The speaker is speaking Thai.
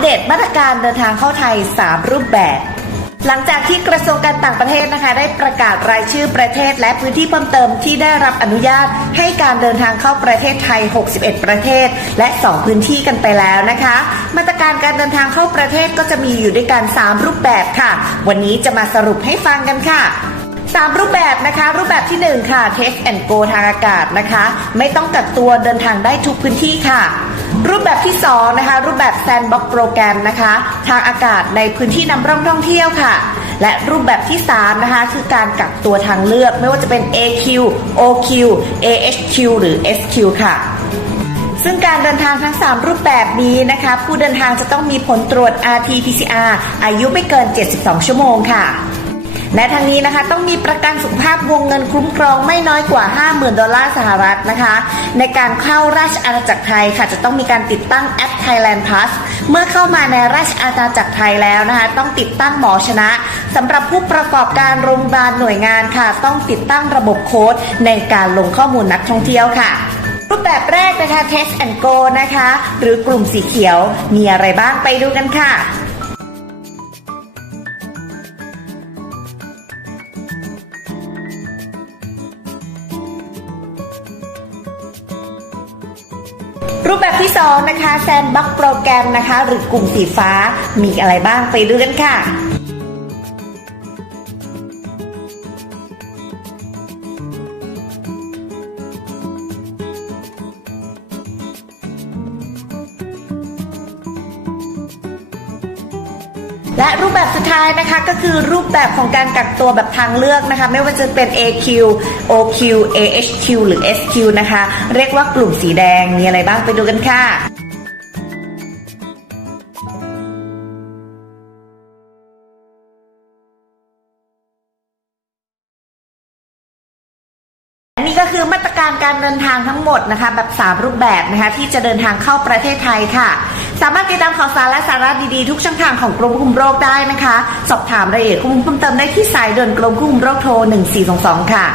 เดตมาตรการเดินทางเข้าไทย 3 รูปแบบ หลังจากที่กระทรวงการต่างประเทศนะคะ ได้ประกาศรายชื่อประเทศและพื้นที่เพิ่มเติมที่ได้รับอนุญาต ให้การเดินทางเข้าประเทศไทย 61 ประเทศ และ 2 พื้นที่กันไปแล้วนะคะ มาตรการการเดินทางเข้าประเทศก็จะมีอยู่ด้วยกัน 3 รูปแบบค่ะ วันนี้จะมาสรุปให้ฟังกันค่ะสามรูปแบบนะคะ รูปแบบที่ 1 ค่ะ Test and Go ทางอากาศนะคะ ไม่ต้องกักตัวเดินทางได้ทุกพื้นที่ค่ะ รูปแบบที่2นะคะรูปแบบ Sandbox โปรแกรมนะคะทางอากาศในพื้นที่นำร่องท่องเที่ยวค่ะ และรูปแบบที่3นะคะคือการกักตัวทางเลือก ไม่ว่าจะเป็น AQ OQ AHQ หรือ SQ ค่ะซึ่งการเดินทางทั้ง 3 รูปแบบนี้นะคะ ผู้เดินทางจะต้องมีผลตรวจ RT-PCR อายุไม่เกิน 72 ชั่วโมงค่ะ และทั้งนี้นะคะต้องมีประกันสุขภาพวงเงินคุ้มครองไม่น้อยกว่า 50,000 ดอลลาร์สหรัฐนะคะ ในการเข้าราชอาณาจักรไทยค่ะ จะต้องมีการติดตั้งแอป Thailand Pass เมื่อเข้ามาในราชอาณาจักรไทยแล้วนะคะ ต้องติดตั้งหมอชนะสำหรับผู้ประกอบการโรงพยาบาลหน่วยงานค่ะ ต้องติดตั้งระบบโค้ดในการลงข้อมูลนักท่องเที่ยวค่ะรูปแบบแรกนะคะ Test and Go นะคะ หรือกลุ่มสีเขียวมีอะไรบ้างไปดูกันค่ะ รูปแบบที่ 2 นะคะแซนบ็อกโปรแกรมนะคะ หรือกลุ่มสีฟ้ามีอะไรบ้างไปดูกันค่ะ และรูปแบบสุดท้ายนะคะก็คือรูปแบบของการกักตัวแบบทางเลือกนะคะ ไม่ว่าจะเป็น AQ OQ AHQ หรือ SQ นะคะ เรียกว่ากลุ่มสีแดงมีอะไรบ้างไปดูกันค่ะนี่ก็คือมาตรการการเดินทางทั้งหมดนะคะ แบบ 3 รูปแบบนะคะที่จะเดินทางเข้าประเทศไทยค่ะ สามารถติดตามข่าวสารและสาระดีๆ ทุกช่องทางของกรมควบคุมโรคได้นะคะ สอบถามรายละเอียดข้อมูลเพิ่มเติมได้ที่สายด่วนกรมควบคุมโรคโทร 1422 ค่ะ